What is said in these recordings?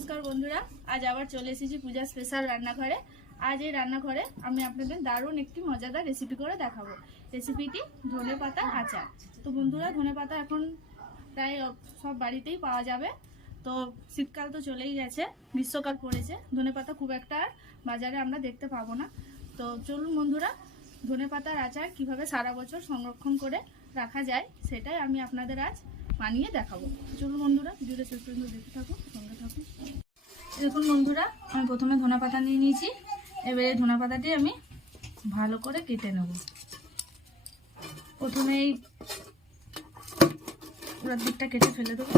নমস্কার বন্ধুরা, আজ আবার চলে এসেছি পূজা স্পেশাল রান্নাঘরে। আজ এই রান্নাঘরে আমি আপনাদের দারুণ একটি মজাদার রেসিপি করে দেখাবো। রেসিপিটি ধনে পাতা আচার। তো বন্ধুরা, ধনে পাতা এখন প্রায় সব বাড়িতেই পাওয়া যাবে। তো শীতকাল তো চলেই গেছে, গ্রীষ্মকাল পড়েছে। ধনে পাতা খুব একটা বাজারে আমরা দেখতে পাবো না। তো চলুন বন্ধুরা, ধনে পাতার আচার কীভাবে সারা বছর সংরক্ষণ করে রাখা যায়, সেটাই আমি আপনাদের আজ বানিয়ে দেখাবো। চলুন বন্ধুরা, ভিডিওটা শেষ পর্যন্ত দেখতে থাকুন। দেখুন বন্ধুরা, আমি প্রথমে ধনে পাতা নিয়ে নিয়েছি। এবারে ধনে পাতাটি আমি ভালো করে কেটে নেব। প্রথমে এই পুরো দিকটা কেটে ফেলে দেবো।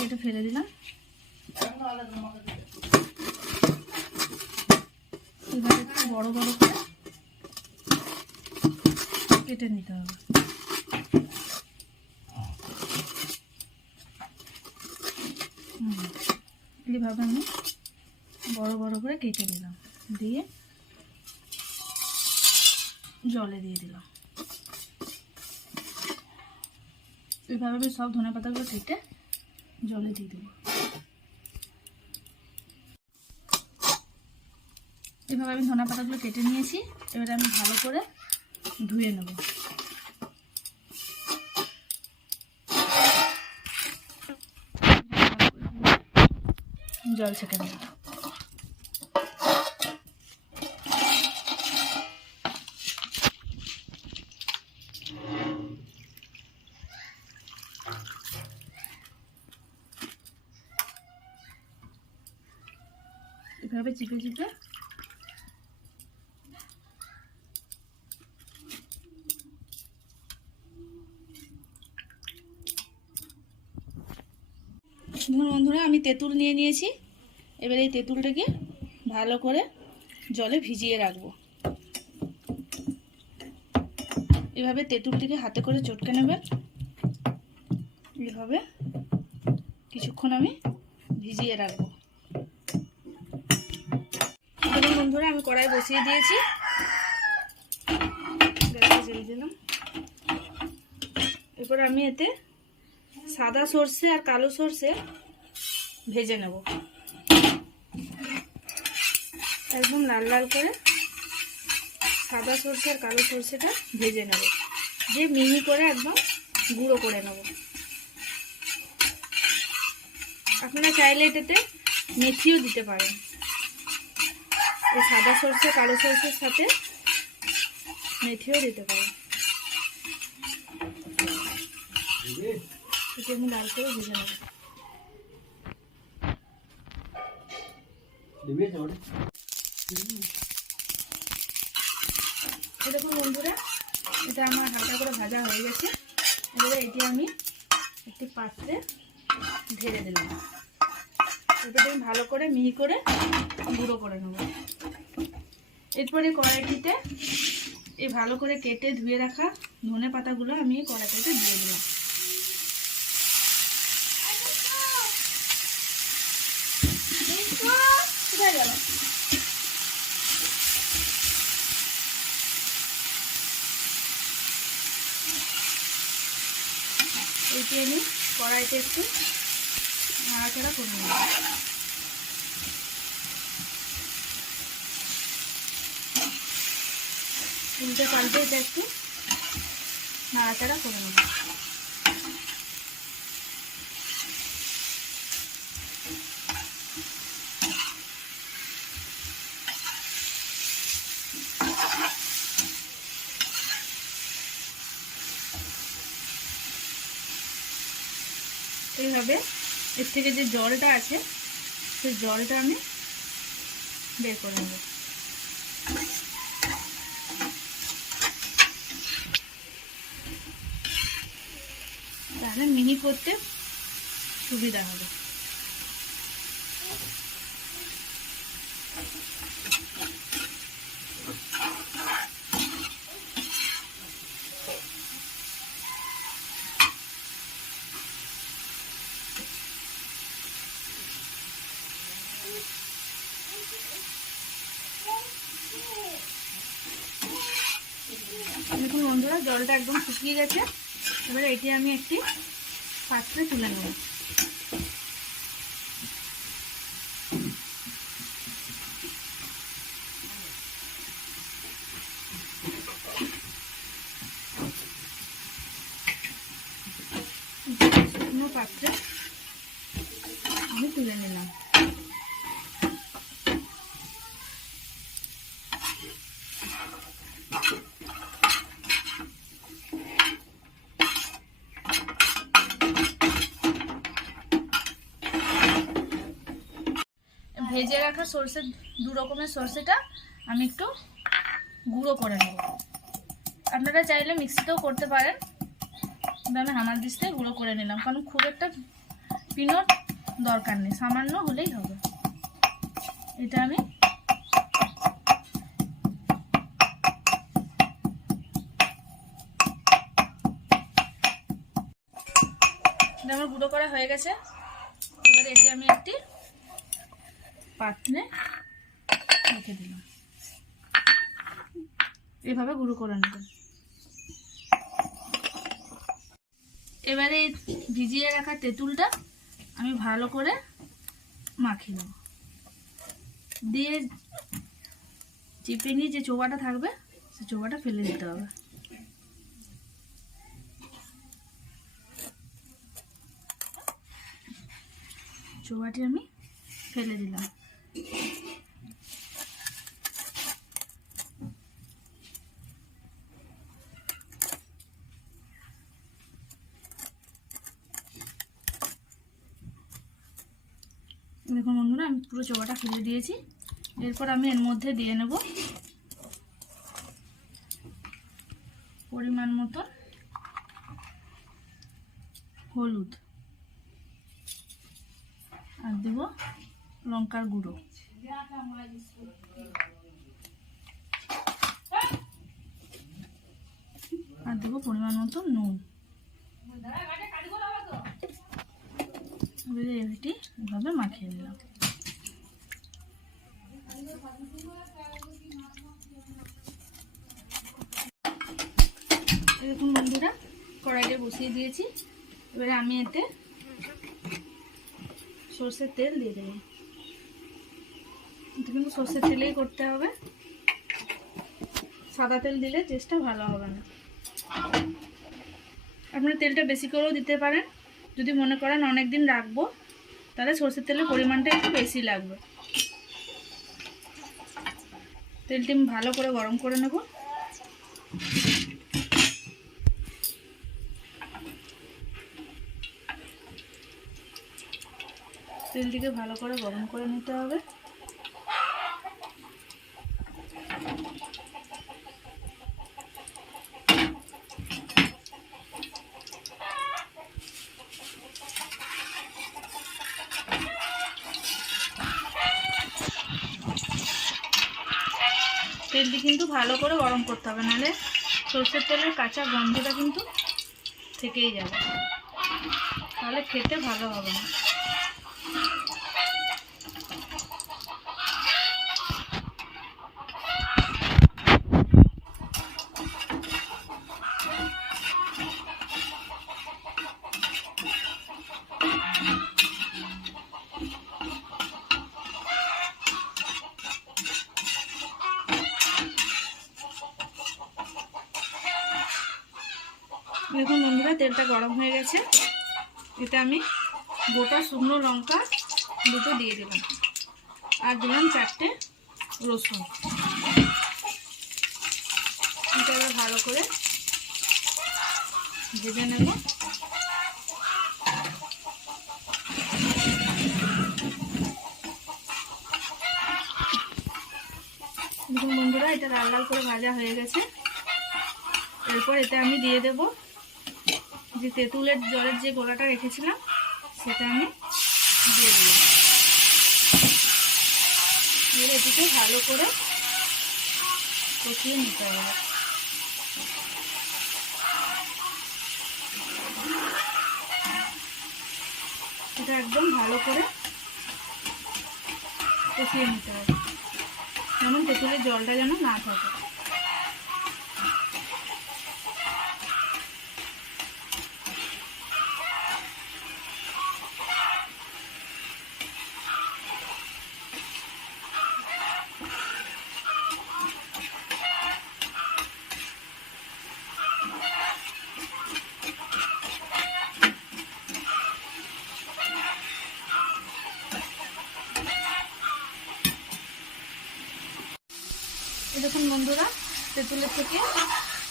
কেটে ফেলে দিলাম এবার একটু বড় বড় করে কেটে নিতে হবে। এইভাবে আমি বড় বড় করে কেটে নিলাম। দিয়ে জলে দিয়ে দিলাম। এইভাবে আমি সব ধনে পাতাগুলো কেটে জলে দিয়ে দেবো। এভাবে আমি ধনা পাতাগুলো কেটে নিয়েছি। এবারে আমি ভালো করে ধুয়ে নেব। জল ছেঁকে নেব। এভাবে চিপে চিপে ধরুন বন্ধুরা, আমি তেঁতুল নিয়ে নিয়েছি। এবার এই তেঁতুলটাকে ভালো করে জলে ভিজিয়ে রাখব। এভাবে তেঁতুলটিকে হাতে করে চটকে নেবেন। এভাবে কিছুক্ষণ আমি ভিজিয়ে রাখব। বন্ধুরা, আমি কড়াই বসিয়ে দিয়েছি। দিলাম। এরপর আমি এতে সাদা সর্ষে আর কালো সর্ষে ভেজে নেব। একদম লাল লাল করে সাদা সর্ষে আর কালো সর্ষেটা ভেজে নেব। যে মিহি করে একদম গুঁড়ো করে নেব। আপনারা চাইলে এটাতে মেথিও দিতে পারেন। এই সাদা সর্ষে, কালো সর্ষের সাথে মেথিও দিতে পারেন। এটি আমি লাল করে ভেজে নেব। দেখুন বন্ধুরা এটা আমার হালকা করে ভাজা হয়ে গেছে। এবারে এটি আমি একটি পাত্রে ঢেলে দিলাম। এটা আমি ভালো করে মিহি করে গুঁড়ো করে নেব। এরপরে কড়াইটিতে এই ভালো করে কেটে ধুয়ে রাখা ধনে পাতাগুলো আমি কড়াইটাতে দিয়ে দিলাম। এটি নিই কড়াইতে একটু নাড়াচাড়া করে নিই। উল্টে পাল্টে এটা একটু নাড়াচাড়া করে নেব এইভাবে এর থেকে যে জলটা আছে, সেই জলটা আমি বের করে নেব। তাহলে মিহি করতে সুবিধা হবে। দেখুন বন্ধুরা, জলটা একদম শুকিয়ে গেছে। এবারে এটি আমি একটি পাত্রে তুলে নেব। পাত্রে আমি তুলে নিলাম। রাখা সর্ষে দু রকমের সর্ষেটা আমি একটু গুঁড়ো করে নেব। আপনারা চাইলে মিক্সিতেও করতে পারেন। আমি হামার দিস্তে গুঁড়ো করে নিলাম, কারণ খুব একটা পিনট দরকার নেই, সামান্য হলেই হবে। এটা আমি আমার গুঁড়ো করা হয়ে গেছে। এবারে এটি আমি একটি পাত্রে রেখে দিলাম। এভাবে গুঁড়ো করে নেবেন। এবারে ভিজিয়ে রাখা তেঁতুলটা আমি ভালো করে মাখিয়ে দেবো দিয়ে চিপে নিয়ে যে চোবাটা থাকবে, সে চোবাটা ফেলে দিতে হবে। চোবাটি আমি ফেলে দিলাম। দেখুন বন্ধুরা, আমি পুরো চোবাটা ফেলে দিয়েছি। এরপর আমি এর মধ্যে দিয়ে নেব পরিমাণ মতো হলুদ। আর দেব লঙ্কার গুঁড়ো। আর দেবো পরিমাণ মতো নুন। এটি এভাবে মাখিয়ে নিলাম। এরকম বন্ধুরা কড়াইটা বসিয়ে দিয়েছি। এবারে আমি এতে সর্ষের তেল দিয়ে দেবো। এটা কিন্তু সর্ষের তেলেই করতে হবে। সাদা তেল দিলে টেস্টটা ভালো হবে না। আপনারা তেলটা বেশি করেও দিতে পারেন। যদি মনে করেন অনেক দিন রাখব, তাহলে সর্ষের তেলের পরিমাণটা একটু বেশি লাগবে। তেলটি ভালো করে গরম করে নেব। তেলটিকে ভালো করে গরম করে নিতে হবে তেলটি কিন্তু ভালো করে গরম করতে হবে, নাহলে সর্ষের তেলের কাঁচা গন্ধটা কিন্তু থেকেই যাবে। তাহলে খেতে ভালো হবে না। গরম হয়ে গেছে। এটা আমি গোটা শুকনো লঙ্কা দুটো দিয়ে দিলাম। আর দিলাম চারটে রসুন। এটা ভালো করে ভেজে নেব। বন্ধুরা, এটা লাল লাল করে ভাজা হয়ে গেছে। এরপর এটা আমি দিয়ে দেব যে তেঁতুলের জলের যে গোলাটা রেখেছিলাম, সেটা আমি দিয়ে দিলাম। এবার এটিকে ভালো করে কষিয়ে নিতে হবে। এটা একদম ভালো করে কষিয়ে নিতে হবে। যেমন তেঁতুলের জলটা যেন না থাকে। দেখুন বন্ধুরা, তেঁতুলের থেকে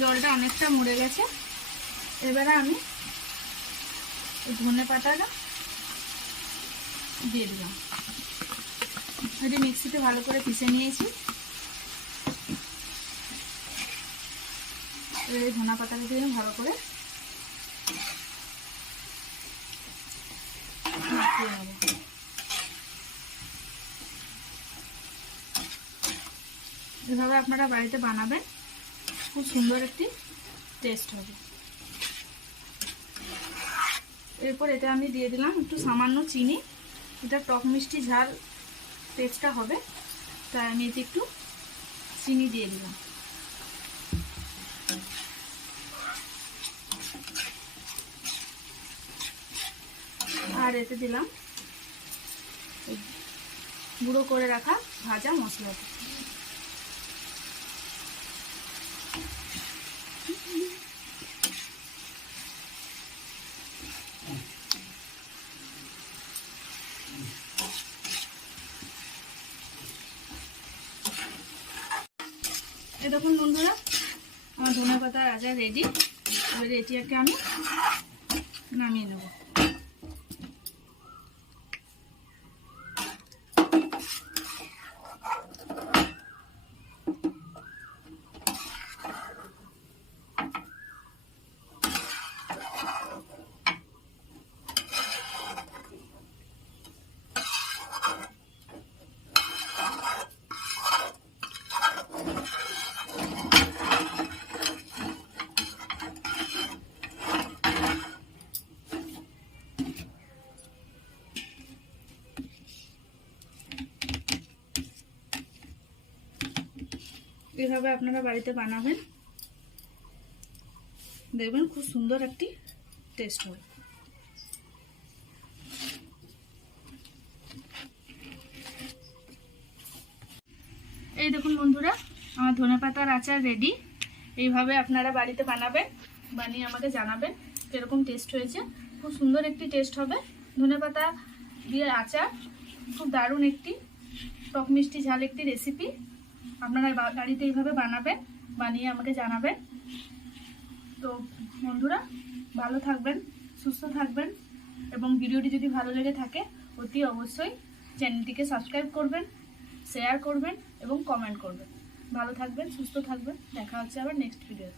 জলটা অনেকটা মরে গেছে। এবারে আমি ধনে পাতাটা দিয়ে দিলাম। এটি মিক্সিতে ভালো করে পিষে নিয়েছি। এই ধনা পাতাটা দিয়ে ভালো করে মাখিয়ে নেব। এভাবে আপনারা বাড়িতে বানাবেন, খুব সুন্দর একটি টেস্ট হবে। এরপর এটা আমি দিয়ে দিলাম একটু সামান্য চিনি। এটা টক মিষ্টি ঝাল টেস্টটা হবে, তাই আমি এতে একটু চিনি দিয়ে দিলাম। আর এতে দিলাম গুঁড়ো করে রাখা ভাজা মশলাটা। এই দেখুন বন্ধুরা আমার ধনে পাতা রাজা রেডি। এবারে এটিকে আমি নামিয়ে নেব। এভাবে আপনারা বাড়িতে বানাবেন, দেখবেন খুব সুন্দর একটি টেস্ট হবে। এই দেখুন বন্ধুরা, আমার ধনে পাতার আচার রেডি এইভাবে আপনারা বাড়িতে বানাবেন, বানিয়ে আমাকে জানাবেন কীরকম টেস্ট হয়েছে। খুব সুন্দর একটি টেস্ট হবে। ধনে পাতা দিয়ে আচার, খুব দারুণ একটি টক মিষ্টি ঝাল একটি রেসিপি আপনারা বাড়িতে এইভাবে বানাবেন, বানিয়ে আমাকে জানাবেন। তো বন্ধুরা, ভালো থাকবেন, সুস্থ থাকবেন এবং ভিডিওটি যদি ভালো লেগে থাকে, অতি অবশ্যই চ্যানেলটিকে সাবস্ক্রাইব করবেন, শেয়ার করবেন এবং কমেন্ট করবেন। ভালো থাকবেন, সুস্থ থাকবেন। দেখা হচ্ছে আবার নেক্সট ভিডিওতে।